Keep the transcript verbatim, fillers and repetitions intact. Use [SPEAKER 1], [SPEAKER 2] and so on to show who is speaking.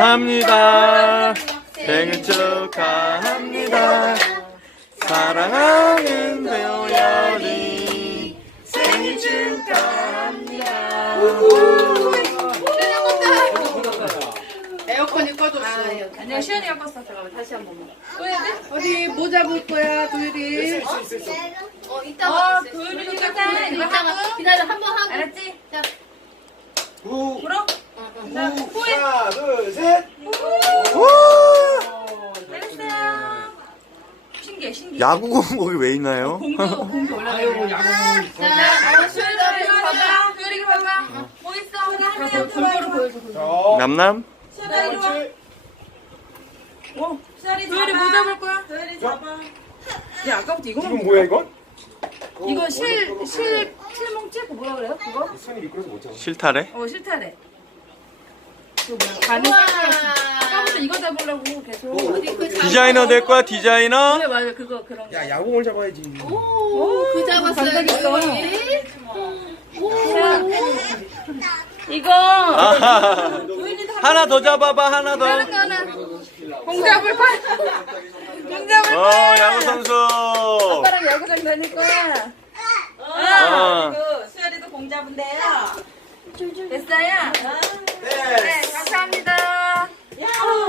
[SPEAKER 1] 축하합니다. 생일 축하합니다. 사랑하는 배우연이 생일 축하합니다.
[SPEAKER 2] 에어컨이 꺼졌어.
[SPEAKER 3] 아니야, 시연이가 껐어. 잠깐만, 다시 한 번만. 꺼야 돼?
[SPEAKER 2] 어디 모자 볼 거야, 도율이?
[SPEAKER 4] 어, 이따가.
[SPEAKER 3] 어, 도율이도 깎아. 이거
[SPEAKER 4] 이따가.
[SPEAKER 3] 하고.
[SPEAKER 4] 기다려, 한 번 하고.
[SPEAKER 3] 알았지?
[SPEAKER 4] 자,
[SPEAKER 5] 구,
[SPEAKER 3] 불어?
[SPEAKER 5] 구, 하나, 둘, 셋.
[SPEAKER 3] 잘했어요. 신기해, 신기해.
[SPEAKER 1] 야구공 거기 왜 있나요?
[SPEAKER 3] 공도, 공도 올라가요.
[SPEAKER 2] 야구.
[SPEAKER 4] 자,
[SPEAKER 3] 알았어, 도율이 봐봐. 도율이 봐봐. 뭐 있어? 우리 할머니
[SPEAKER 2] 골고루 보여줘.
[SPEAKER 5] 자,
[SPEAKER 1] 남남?
[SPEAKER 3] 시연아, 이리 와.
[SPEAKER 5] 옳지.
[SPEAKER 3] 도율이 뭐 잡을 거야? 야, 아까부터 이거
[SPEAKER 5] 이건 뭐야, 이건?
[SPEAKER 3] 이거 실, 실, 실몽치? 그거 뭐라 그래요? 그거?
[SPEAKER 5] 손이 미끄러서 못 잡아.
[SPEAKER 1] 실타래?
[SPEAKER 3] 어, 실타래. 그거 뭐야? 가는 아까부터 이거 잡으려고 계속.
[SPEAKER 4] 어디 그 잡-
[SPEAKER 1] 디자이너 될 거야, 디자이너?
[SPEAKER 3] 그래, 맞아. 그거, 그런 거.
[SPEAKER 5] 야, 야구공을 잡아야지.
[SPEAKER 4] 오, 그 잡았어요.
[SPEAKER 3] 감각 있어.
[SPEAKER 4] 도율이.
[SPEAKER 3] 이거.
[SPEAKER 1] 아하. 하나 더 잡아봐, 하나 더.
[SPEAKER 3] 다른 거 하나. 공 잡을 거야. 공 잡을
[SPEAKER 1] 어,
[SPEAKER 3] 거야.
[SPEAKER 1] 야구 선수.
[SPEAKER 3] 아빠랑 야구장 다닐 거야.
[SPEAKER 1] 어.
[SPEAKER 6] 수열이도 공 잡은데요.
[SPEAKER 3] 됐어요?
[SPEAKER 5] 네.
[SPEAKER 3] 네, 감사합니다.